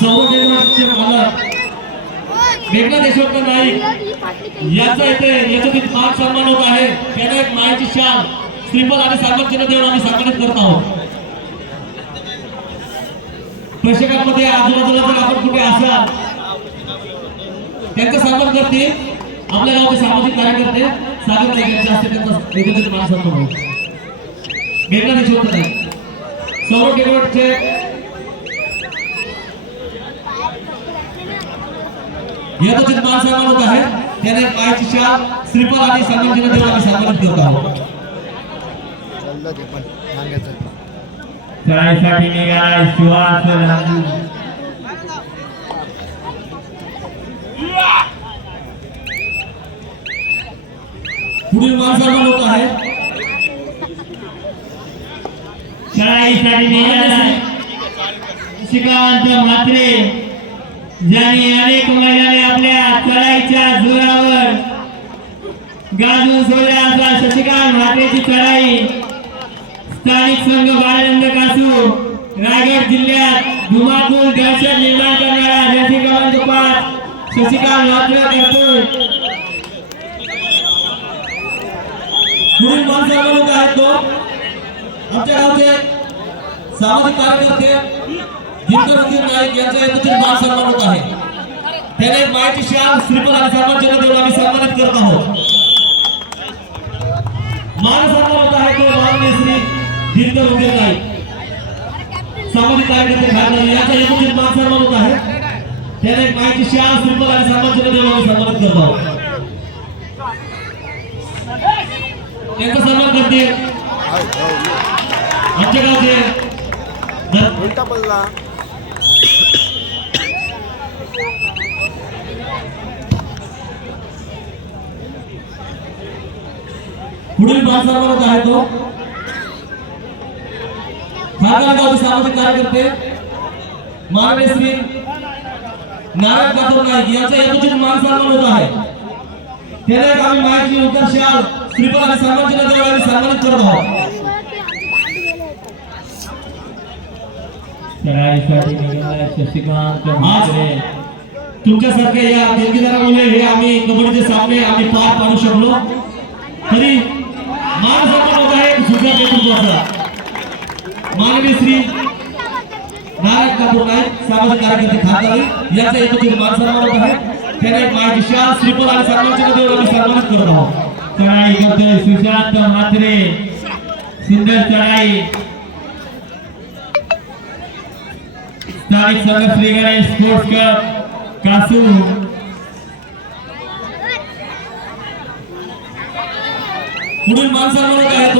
सौरदेवाचे मालक मेघना नाईक याचा इथे याच्यातील मान सन्मान होत आहे त्यांना एक मायेची शाल आणि सार्वजनिक देऊन आम्ही सन्मानित करत आहोत प्रेक्षकांमध्ये आजूबाजूला जर आपण कुठे असाल त्यांचा सन्मान करतील आपल्या गावचे सामाजिक कार्यकर्ते सागर नाईक यांचे असते त्यांचा एकत्रित मान सन्मान मेघना यशवंत नाईक सौरभ गेलवटचे याचा मान सन्मान होत आहे. त्याने पायाची शाल श्रीफल आणि सन्मानचिन्ह देऊन आम्ही सन्मानित करत आहोत. खेळायसाठी निघाला पुढील मान सन्मान होत आहे शाळेसाठी श्रीकांत म्हात्रे ज्यांनी अनेक महिलांनी आपल्या चढाईच्या जोरावर गाजून सोडल्या असा शशिकांत म्हात्रेची चढाई. स्थानिक संघ बाळानंद कासू रायगड जिल्ह्यात धुमाकूल दहशत निर्माण करणारा जर्सी क्रमांक पाच शशिकांत म्हात्रे करतो पुढील मान सन्मान होत तो. आमच्या गावचे सामाजिक कार्यकर्ते नाईक यांचा एकत्रित मान सन्मान होत आहे. त्याने मायची शाल श्रीफल आणि सन्मानचिन्ह देऊन आम्ही सन्मानित करत आहोत. मान सन्मान होत आहे तो माननीय श्री दिनकर नाईक. सामाजिक कार्यकर्ते खासदार यांचा एकत्रित मान सन्मान होत आहे. त्याने मायची शाल श्रीफल आणि सन्मानचिन्ह देऊन आम्ही सन्मानित करत आहोत. त्यांचा सन्मान करते. आमच्या गावचे. पुढील मान सन्मान आहे तो. खारगाव गावचे सामाजिक कार्यकर्ते माननीय श्री नारायण कापूर नाईक यांचा यथोचित मान सन्मान होत आहे. त्याने एक आम्ही माहिती उत्तर शाल आणि सन्मानचिन्ह देऊन आम्ही सन्मानित करत आहोत. तुमच्यासारख्या या देणगीदारामुळे हे आम्ही कबड्डीचे सामने आम्ही पार पाडू शकलो. तरी मान सन्मान होत आहे सुद्धा नेतृत्वाचा माननीय श्री नारायण कापूर नाईक सामाजिक कार्यकर्ते खासदार यांचा एकत्रित मान सन्मान होत आहे त्याने माझी शाल श्रीफल आणि देऊन आम्ही सन्मानित करत आहोत. चढाई करतोय सुशांत म्हात्रे. सुंदर चढाई. स्थानिक संघ श्री गणेश स्पोर्ट्स क्लब कासू. पुढील मान सन्मान होत आहे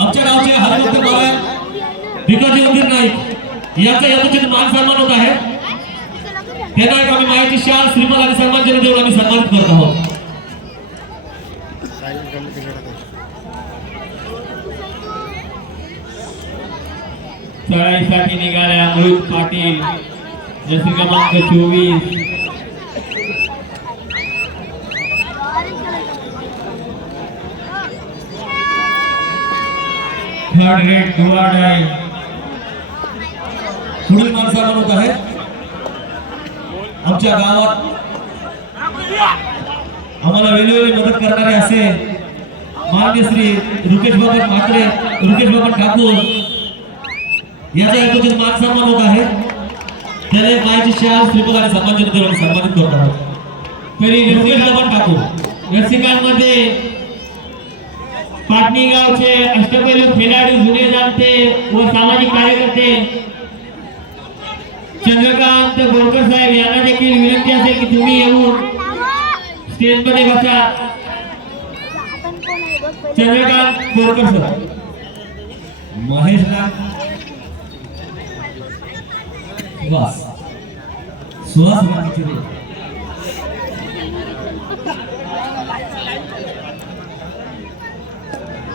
आमच्या गावचे हरभक्त बाळा भिकाजी नाईक. यांचा यथोचित मान सन्मान होत आहे. हे एक आम्ही मायाची शाल श्रीफल आणि सन्मानचिन्ह देऊन आम्ही सन्मानित करत आहोत. चढाईसाठी निघाल्या अमित पाटील जसे क्रमांक चोवीस. थर्ड रेट दुवाड आहे पुढील माणसाला होत आहे आमच्या गावात आम्हाला वेळोवेळी मदत करणारे असे मान्य श्री रुकेश बाबा म्हात्रे रुकेश बाबा ठाकूर याचा एकत्रित मान सन्मान होत आहे. त्याने मायची शाल श्रीपद आणि सन्मानित करून सन्मानित करत आहोत. तरी रुकेश बाबा ठाकूर रसिकांमध्ये पाटणी गावचे अष्टपैलू खेळाडू जुने जाणते व सामाजिक कार्यकर्ते चंद्रकांत बोरकर साहेब यांना देखील विनंती असेल की तुम्ही येऊन स्टेजमध्ये बसा. चंद्रकांत बोरकर सर. महेशला. नाग सुहास सुहास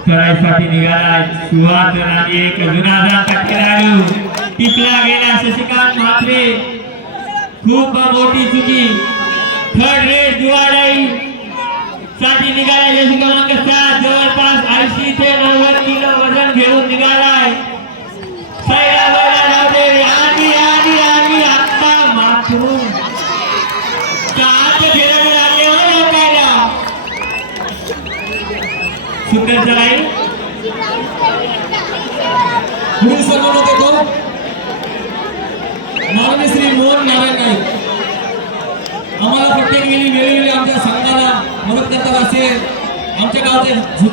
करायसाठी निघाला सुहास आणि एक जुना जाणता खेळाडू टिपला गेला शशिकांत म्हात्रे. खूप मोठी चुकी. Third race Diwali. साठी निघाला यश क्रमांक सात जवळपास ऐंशी ते नव्वद किलो वजन घेऊन निघालाय सैराबाला राहते आणि आणि आणि आता माथून काच फिरत लागले हो लोकांना सुंदर चलाई पुढील सन्मान देतो माननीय श्री मोहन नारायण नाईक आम्हाला प्रत्येक वेळी वेळोवेळी आमच्या संघाला मदत करतात असे आमच्या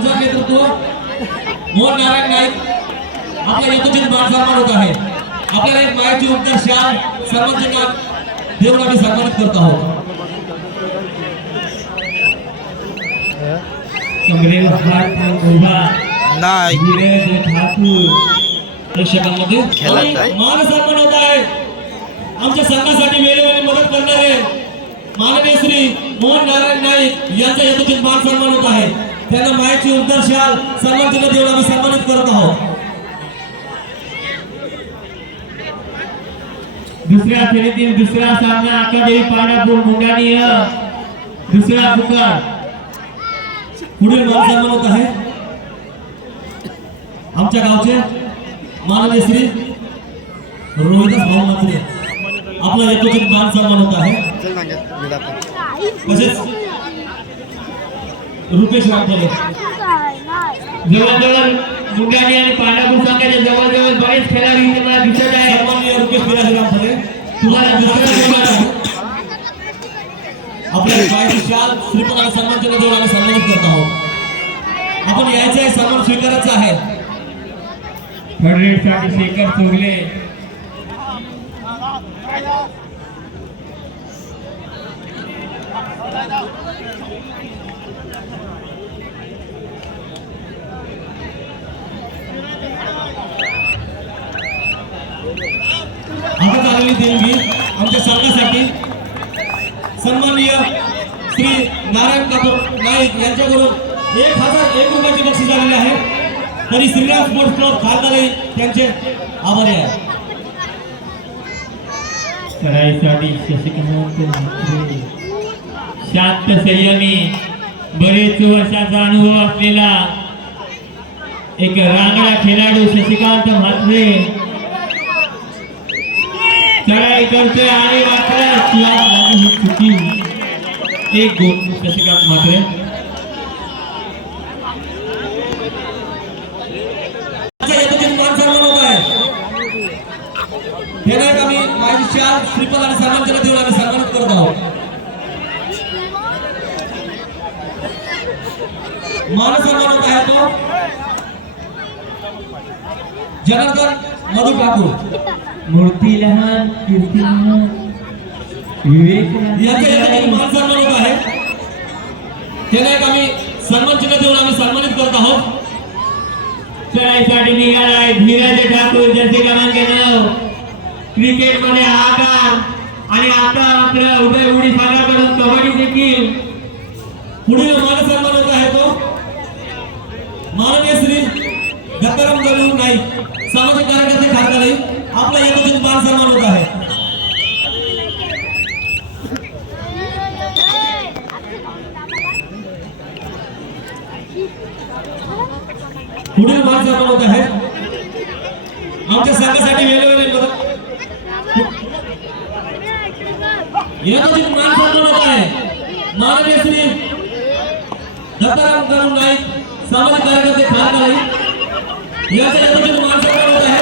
झुंजार नेतृत्व मोहन नारायण नाईक आपला यथोचित मान सन्मान होत आहे. आपल्याला एक मायाची उत्तर शाल चिन्ह देऊन आम्ही सन्मानित करत आहोत. कमरेवर हात ठेवून उभा. नाही. धीरज ठाकूर. प्रेक्षकांमध्ये खेळात आणि आहे. मान सन्मान होत आहे. आमच्या संघासाठी वेळोवेळी मदत करणारे माननीय श्री मोहन नारायण नाईक यांचा यथोचित मान सन्मान होत आहे. त्यांना मायाची उत्तर शाल सन्मान चिन्ह देऊन आम्ही सन्मानित करत आहोत. दुसऱ्या फेरीतील दुसरा सामना अकादेवी पांढरपूर मुंडाणी दुसरा पुकार. पुढील मान सन्मान होत आहे. आमच्या गावचे माननीय श्री रोहिदास भाऊ मात्रे. आपला यथोचित मान सन्मान होत आहे. तसेच रुपेश रामपले जवळजवळ मुंडाणी आणि पांढरपूर संघाचे जवळजवळ बरेच खेळाडू इथे मला दिसत आहे सन्माननीय रुपेश रामपले तुम्हाला दुसरा सन्मान आहे. आपल्या पायाची शाल श्रीपद आणि सन्मान देऊन आम्ही सन्मानित करत आहोत. आपण यायचं आहे सन्मान स्वीकारायचा आहे. थर्ड रेडसाठी शेखर चोगले. आता आमच्या सन्माननीय श्री नारायण कापूर नाईक यांच्याकडून एक हजार एक रुपयाची बक्षीस झालेली आहे. तरी श्रीराम स्पोर्ट्स क्लब खालदारे त्यांचे आभारी आहे सराईसाठी शशिकांत शांत संयमी बरेच वर्षाचा अनुभव असलेला एक रांगडा खेळाडू शशिकांत म्हात्रे. चढाई करतोय आणि मात्र शिवाय झाली ही चुकी एक गोल शशिकांत म्हात्रे आमच्या यथोचित मान सन्मान होत आहे हे नाही का मी माझी शाल श्रीपद आणि सन्मान चिन्ह देऊन आम्ही सन्मानित करत आहोत मान सन्मान होत आहे तो जनार्दन मधु ठाकूर मूर्ती लहान कीर्ती लहान विवेक यांच्या यथोचित मान सन्मान होत आहे हे नाही का मी सन्मान चिन्ह देऊन आम्ही सन्मानित करत आहोत. खेळायसाठी निघालाय धीरज ठाकूर जसे क्रमांक नऊ. क्रिकेटमध्ये आकार आणि आता मात्र उदय उडी संघाकडून कबड्डी देखील. पुढील मान सन्मान होत आहे तो. माननीय श्री दत्ताराम गरुड नाईक सामाजिक कार्यकर्ते खारदारी आपला यथोचित मान सन्मान होत आहे पुढील मान सन्मान होत आहे आमच्या संघासाठी वेगवेगळे मदत मान सन्मान होत आहे? माननीय श्री दत्ताराम करून नाईक सामाजिक कार्यकर्ते खारदारी यांच्या यथोचित मान सन्मान होत आहे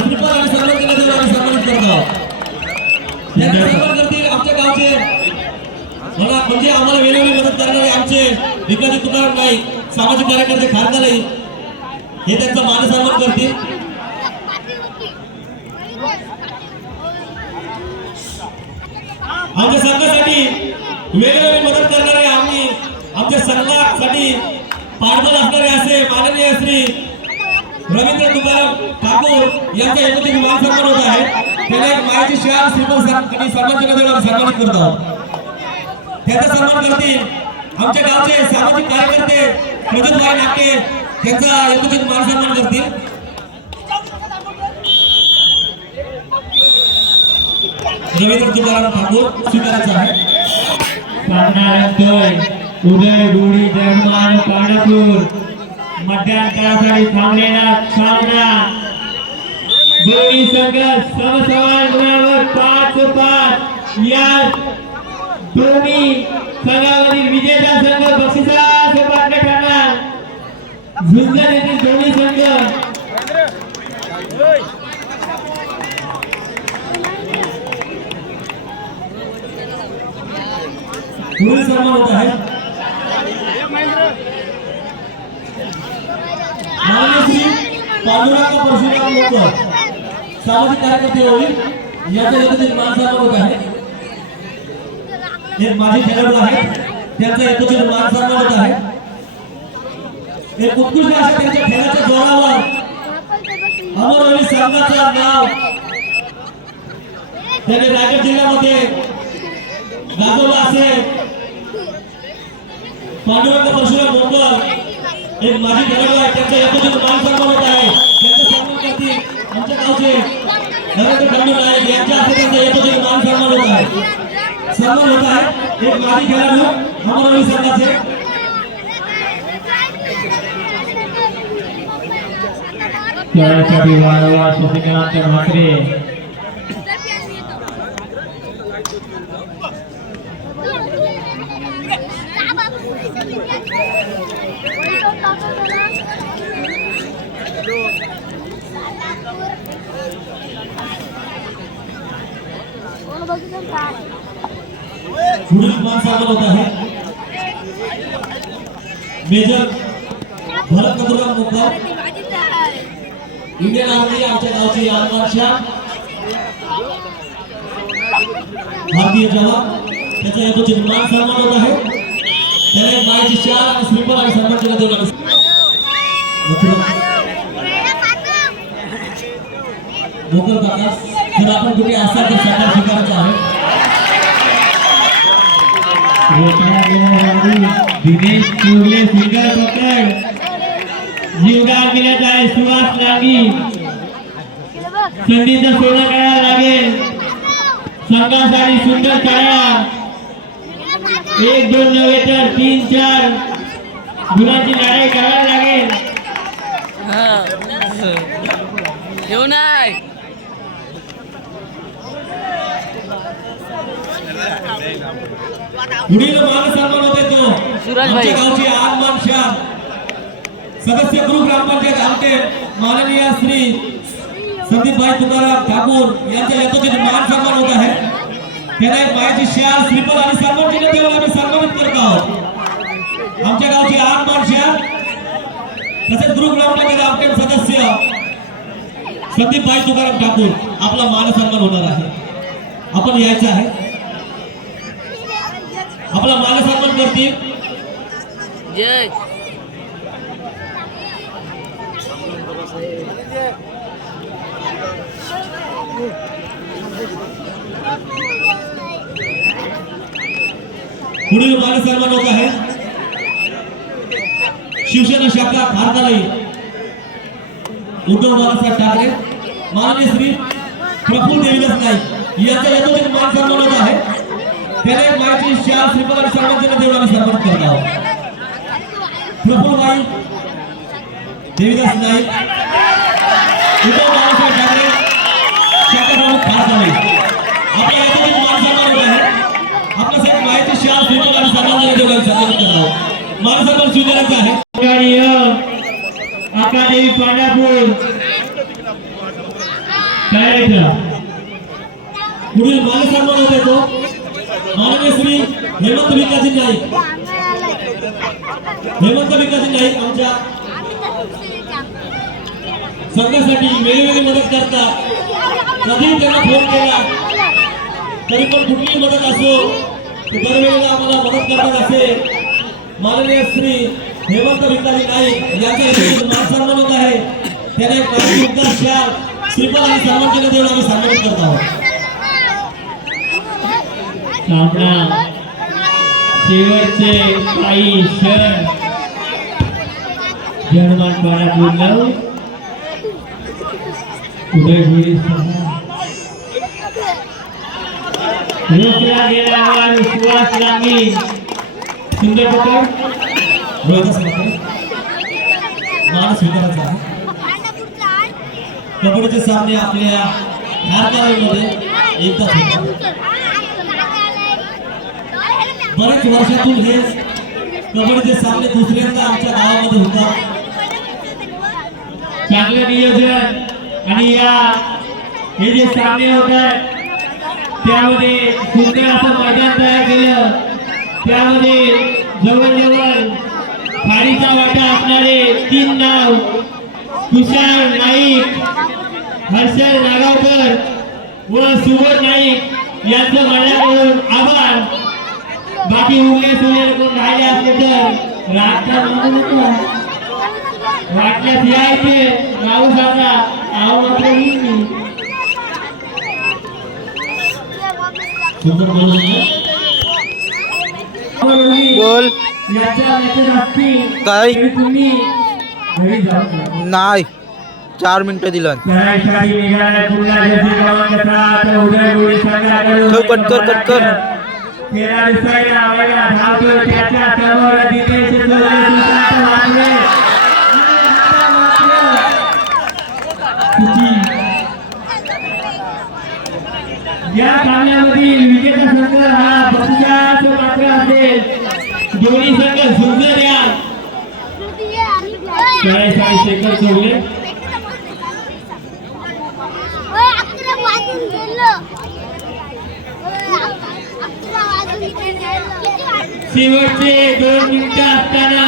श्रीपाद आणि सन्मान केला देऊन आम्ही सन्मानित सन्मान करतील आमच्या गावचे. मला म्हणजे आम्हाला वेळोवेळी मदत करणारे आमचे विकास तुकाराम नाईक. सामाजिक कार्यकर्ते खारदारी हे त्यांचा मानसन्मान करतील. आमच्या संघासाठी वेगवेगळी मदत करणारे आम्ही आमच्या संघासाठी पाठबळ असणारे असे माननीय श्री रवींद्र तुकाराम ठाकूर यांच्या एकत्रित मान सन्मान होत आहे. त्यांना एक मायाची शाल श्रीमंत आणि सन्मान सन्मानित करत आहोत. त्यांचा सन्मान करतील आमच्या गावचे सामाजिक कार्यकर्ते प्रदीप भाई नाके त्यांचा यथोचित मान सन्मान करतील. रवींद्र तुकाराम ठाकूर स्वीकारायचा आहे. उदय गुढी जगमान पांढरपूर मध्यांतरासाठी थांबलेला सामना. दोन्ही संघ समसमान गुणांवर पाच पाच. या दोन्ही संघामधील विजेता संघ बक्षिसाचे झुंजन येथील दोन्ही संघ. पुढील सन्मान होत आहे. माननीय पांडुरंग परशुराम सामाजिक कार्यकर्ते होईल. होत आहे. एक खेळाडू आहेत. त्यांचा एकत्र मान सन्मान होत आहे. हे उत्कृष्ट अशा त्यांच्या खेळाच्या जोरावर. अमरवली संघाचं नाव. त्याने रायगड जिल्ह्यामध्ये गाजवलं असेल. पांडुरंग परशुराम मोकर एक माजी खेळाडू आहे त्यांच्या यथोचित मान सन्मान होत आहे. त्यांचे सन्मान करतील आमच्या गावचे नरेंद्र खंडू नायक यांच्या हस्ते त्यांचा यथोचित मान सन्मान होत आहे. सन्मान होत आहे. एक माजी खेळाडू अमरवली संघाचे खेळासाठी वारंवार शशिकांत म्हात्रे पुढील मान सन्मान होत आहे major Bharat Nathuram Mokar Indian army आमच्या गावची आत्माशा भारतीय जवान. त्याचा या यथोचित मान सन्मान होत आहे. त्याने मायाची शाल आणि श्रीफल आणि सन्मान केला देऊ लागला. मोकर काका जर आपण कुठे असाल तर सरकार स्वीकारायचं आहे. दिनेश कुर्ले सिंगर पकड. जीवदान दिल्यात आहे सुहास लागी. संधीचं सोनं करायला लागेल. संघासाठी सुंदर टाळ्या एक दोन नव्हे तर तीन चार. गुणांची लढाई करायला लागेल. येऊ नाही पुढील सन्मान होते तो. सूरज भाई. गावची आगमान शान सदस्य गृह ग्रामपंचायत आमटे माननीय श्री संदीपभाई तुकाराम ठाकूर यांचा यथोचित मान सन्मान होत आहे. त्यांना सन्मानित गावची आगमान शान तसेच सदस्य ठाकूर, आपला मान मान जय. पुढील मान सन्मान होत आहे. शिवसेना शाखा भारतालाई उद्धव बाळासाहेब ठाकरे माननीय श्री प्रफुल्ल देवीदास नाईक यांचा यथोचित मान सन्मान होत आहे. त्याने माहिती शाल श्रीपाद आणि सन्मान देऊन सन्मान करत आहोत. प्रफुल्लभाई देवीदास नाईक उद्धव बाळासाहेब ठाकरे. शाखा प्रमुख भारतालाई आपला यथोचित मान सन्मान होत आहे आपल्या साहेब माहिती शाल श्रीपद आणि करत आहोत. मान सन्मान स्वीकारायचा आहे. गाडी आकादेवी पांढरपूर. काय पुढील मान सन्मान होत तो? माननीय श्री हेमंत विकाजी नाईक हेमंत विकाजी नाईक आमच्या संघासाठी वेळोवेळी मदत करतात कधी त्यांना फोन केला तरी पण कुठलीही मदत असो दरवेळेला आम्हाला मदत करणार असे माननीय श्री हेमंत विकाजी नाईक यांचा इथे मान सन्मान होत आहे. त्याने काही विकास शाल श्रीफल आणि सन्मान केला देऊन आम्ही सन्मानित करत आहोत. सामना शेवटचे काही क्षण. जन्मान पाडा पूर्ण उदयपुरी रोकला गेला वाळू सुवास लांबी सुंदर पकड रोहित समोर मान स्वीकारायचा कबड्डीचे सामने आपल्या भारतामध्ये एकदा होतात बरेच वर्षातून हे कबड्डीचे सामने दुसऱ्यांदा आमच्या गावामध्ये होतात. चांगले नियोजन. आणि या हे जे सामने होत आहेत त्यामध्ये सुंदर असं मैदान तयार केलं. त्यामध्ये जवळजवळ खाडीचा वाटा असणारे तीन नाव तुषार नाईक हर्षल नागावकर व सुबोध नाईक यांचं माझ्याकडून आभार. बाकी उभे सुरले कोण राहिले असले तर राहता म्हणू नका. वाटल्यास यायचे राहू सांगा बोल. काय? नाही. चार मिनिटं दिलं. सरासरी कटकर पुन्हा जसे असेल. दोन्ही संघ सुंदर या. खेळायसाठी शेखर चौले शेवटचे दोन मिनिटं असताना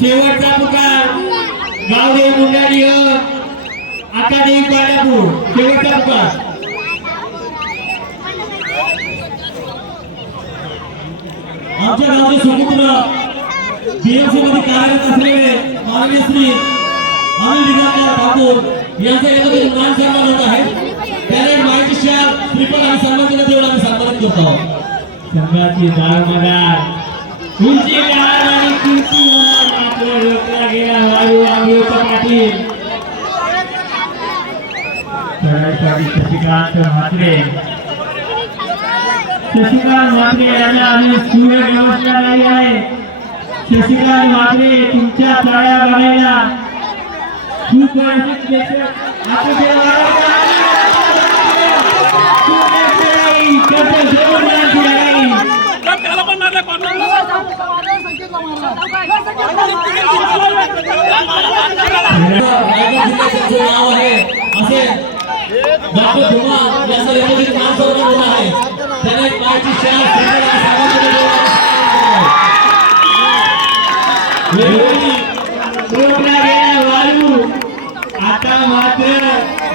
शेवटचा पुकार. गावदेव मुंडारी हो. आकादेवी पाण्यापूर शेवटचा पुकार. आमच्या गावचे समुद्र बीएमसी मध्ये कार्यरत असलेले माननीय श्री अनिल निगमकर ठाकूर यांचा यामध्ये मान सन्मान होत आहे. त्याने माहिती शेअर श्रीपद आणि सन्मान केला तेवढा आम्ही सन्मानित करतो. संघाची संघाची दारोमदार तुमची लहान आणि तुमची मात्र रोखला गेला वायू अमृत पाटील. खेळायसाठी शशिकांत म्हात्रे. शशिकांत मात्रे यांना आम्ही सूर्य व्यवस्था आहे. शशिकांत मात्रे तुमच्या चाळ्या बघायला. खूप असे डॉक्टर धुमा यांचं आहे. त्याने एक माहिती आता मात्र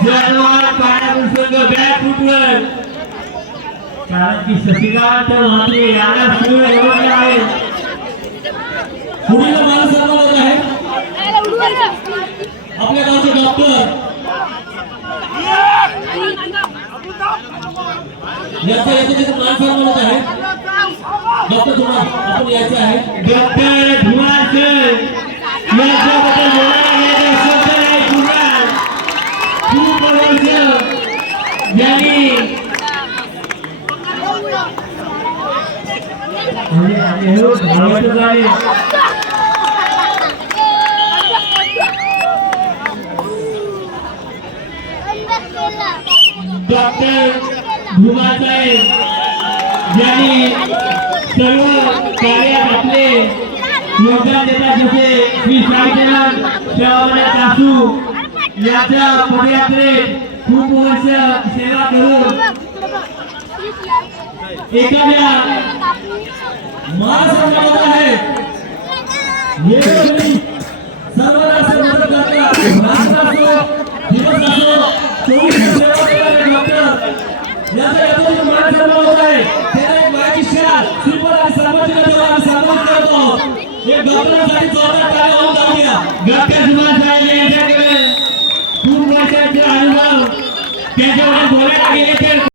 जलवार फुटवर कारण की शशिकांत मात्र याला सूर्य एवढे आहे. पुढील मला सांगत आहे. आपल्या गावचे डॉक्टर. यांचा तिथे मान सन्मानच आहे. डॉक्टर धुमार आपण यायचे आहे. डॉक्टर धुमार सर यांच्याबद्दल बोलायला गेलं तर खूप वर्ष यांनी डॉक्टर धुमाळ साहेब यांनी सर्व कार्यात आपले योगदान देतात जसे श्री साईचंद श्रावण कासू याच्या पदयात्रेत खूप वर्ष सेवा करून एखाद्या मान आहे वेळोवेळी सर्वांना सन्मान करतात रात्र असो दिवस असो चोवीस सेवा करणारे डॉक्टर यांचा याच्यामध्ये मान सन्मान होत आहे त्याला एक माहिती शाल श्रीपद आणि सन्मानित देऊन आम्ही सन्मान करत आहोत एक डॉक्टरांसाठी जोरदार टाळ्या होऊन जाऊ द्या डॉक्टर धुमाळ साहेब यांच्याकडे खूप वर्षाचे अनुभव त्यांच्याकडे बोलायला